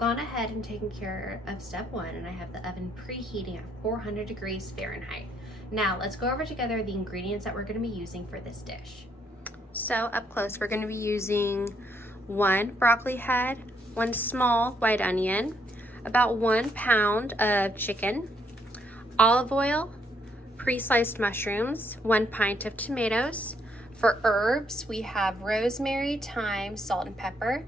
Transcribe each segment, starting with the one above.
gone ahead and taken care of step 1, and I have the oven preheating at 400 degrees Fahrenheit. Now let's go over together the ingredients that we're going to be using for this dish. So up close, we're going to be using 1 broccoli head, 1 small white onion, about 1 pound of chicken, olive oil, pre-sliced mushrooms, 1 pint of tomatoes. For herbs, we have rosemary, thyme, salt, and pepper.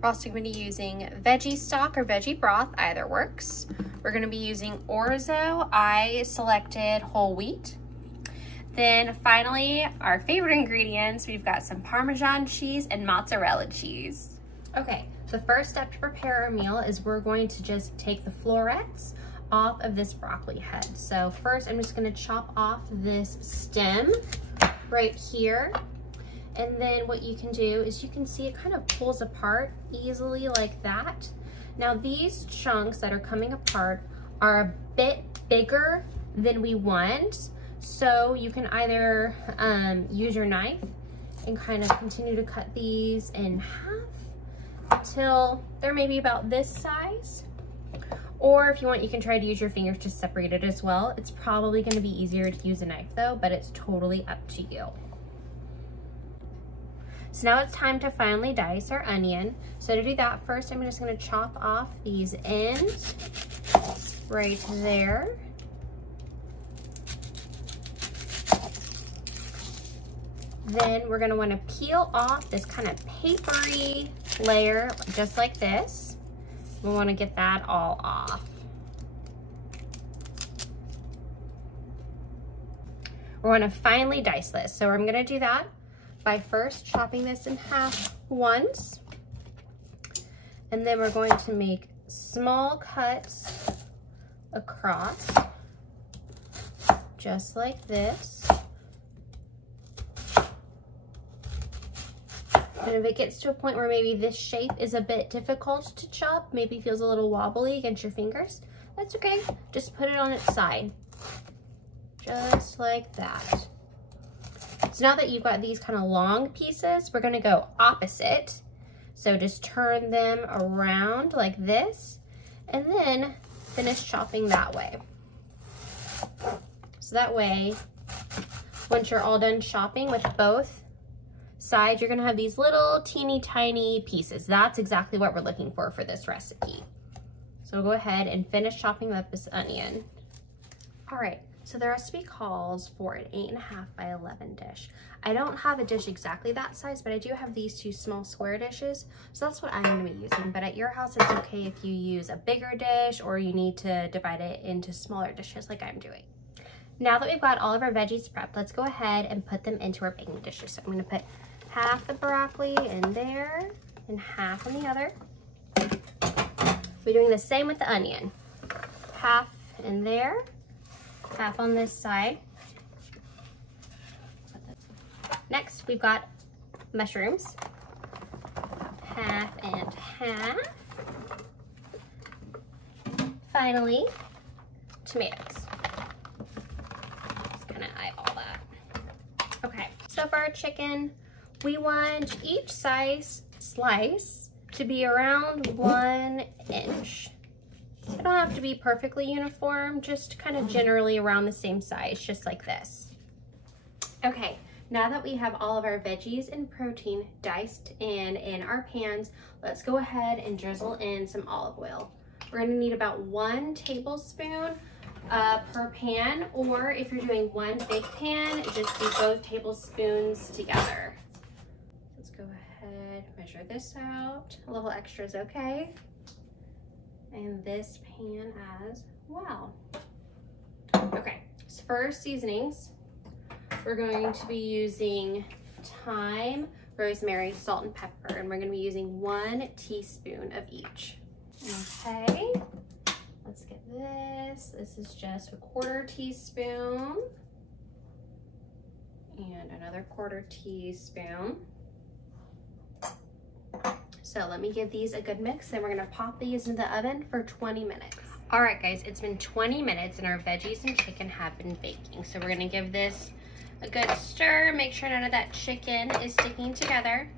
We're also going to be using veggie stock or veggie broth, either works. We're going to be using Orzo. I selected whole wheat. Then finally, our favorite ingredients, we've got some Parmesan cheese and mozzarella cheese. Okay, the first step to prepare our meal is we're going to just take the florets off of this broccoli head. So first, I'm just going to chop off this stem right here. And then what you can do is you can see it kind of pulls apart easily like that. Now these chunks that are coming apart are a bit bigger than we want. So you can either use your knife and kind of continue to cut these in half till they're maybe about this size. Or if you want, you can try to use your fingers to separate it as well. It's probably going to be easier to use a knife though, but it's totally up to you. So now it's time to finally dice our onion. So to do that, first I'm just going to chop off these ends right there. Then we're going to want to peel off this kind of papery layer just like this. We want to get that all off. We're going to finely dice this. So I'm going to do that by first chopping this in half once. And then we're going to make small cuts across, just like this. And if it gets to a point where maybe this shape is a bit difficult to chop, maybe feels a little wobbly against your fingers, that's okay. Just put it on its side, just like that. So now that you've got these kind of long pieces, we're gonna go opposite. So just turn them around like this, and then finish chopping that way. So that way, once you're all done chopping with both sides, you're gonna have these little teeny tiny pieces. That's exactly what we're looking for this recipe. So go ahead and finish chopping up this onion. All right. So the recipe calls for an 8.5 by 11 dish. I don't have a dish exactly that size, but I do have these 2 small square dishes. So that's what I'm gonna be using. But at your house, it's okay if you use a bigger dish or you need to divide it into smaller dishes like I'm doing. Now that we've got all of our veggies prepped, let's go ahead and put them into our baking dishes. So I'm gonna put half the broccoli in there and half in the other. We're doing the same with the onion. Half in there, half on this side. Next, we've got mushrooms, half and half. Finally, tomatoes. Just gonna eyeball that. Okay, so for our chicken, we want each slice to be around 1 inch. It don't have to be perfectly uniform, just kind of generally around the same size, just like this. Okay, now that we have all of our veggies and protein diced and in our pans, let's go ahead and drizzle in some olive oil. We're gonna need about 1 tablespoon per pan, or if you're doing 1 big pan, just do both tablespoons together. Let's go ahead, measure this out. A little extra is okay. And this pan as well. Okay, so for our seasonings, we're going to be using thyme, rosemary, salt, and pepper, and we're gonna be using 1 teaspoon of each. Okay, let's get this. This is just a 1/4 teaspoon and another 1/4 teaspoon. So let me give these a good mix, and we're gonna pop these in the oven for 20 minutes. All right, guys, it's been 20 minutes and our veggies and chicken have been baking. So we're gonna give this a good stir, make sure none of that chicken is sticking together.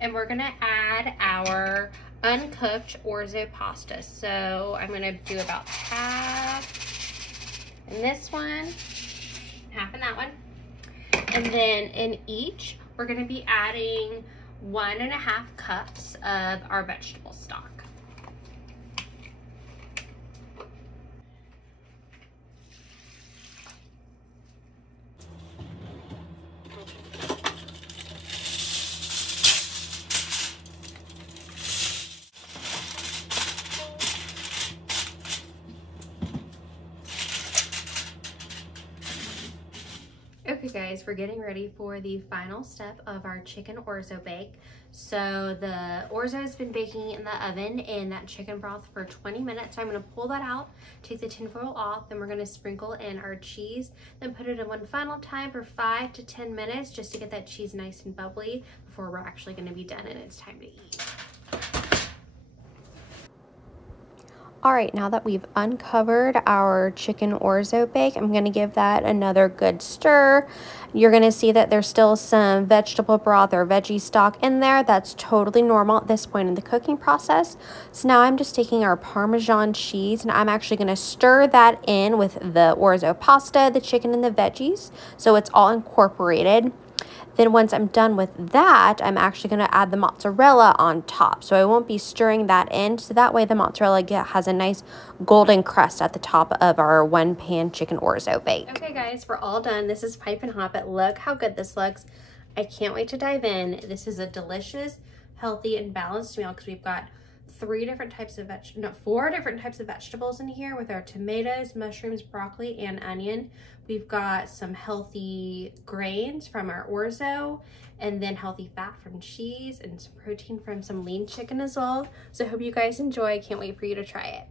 And we're gonna add our uncooked orzo pasta. So I'm gonna do about half in this one, half in that one. And then in each, we're gonna be adding 1.5 cups of our vegetable stock. Okay guys, we're getting ready for the final step of our chicken orzo bake. So the orzo has been baking in the oven in that chicken broth for 20 minutes. So I'm gonna pull that out, take the tinfoil off, then we're gonna sprinkle in our cheese, then put it in one final time for 5 to 10 minutes just to get that cheese nice and bubbly before we're actually gonna be done and it's time to eat. All right, now that we've uncovered our chicken orzo bake, I'm gonna give that another good stir. You're gonna see that there's still some vegetable broth or veggie stock in there. That's totally normal at this point in the cooking process. So now I'm just taking our Parmesan cheese and I'm actually gonna stir that in with the orzo pasta, the chicken, and the veggies, so it's all incorporated. Then once I'm done with that, I'm actually going to add the mozzarella on top. So I won't be stirring that in. So that way the mozzarella has a nice golden crust at the top of our one pan chicken orzo bake. Okay guys, we're all done. This is piping hot, but look how good this looks. I can't wait to dive in. This is a delicious, healthy, and balanced meal because we've got 4 different types of vegetables in here with our tomatoes, mushrooms, broccoli, and onion. We've got some healthy grains from our orzo, and then healthy fat from cheese, and some protein from some lean chicken as well. So I hope you guys enjoy. Can't wait for you to try it.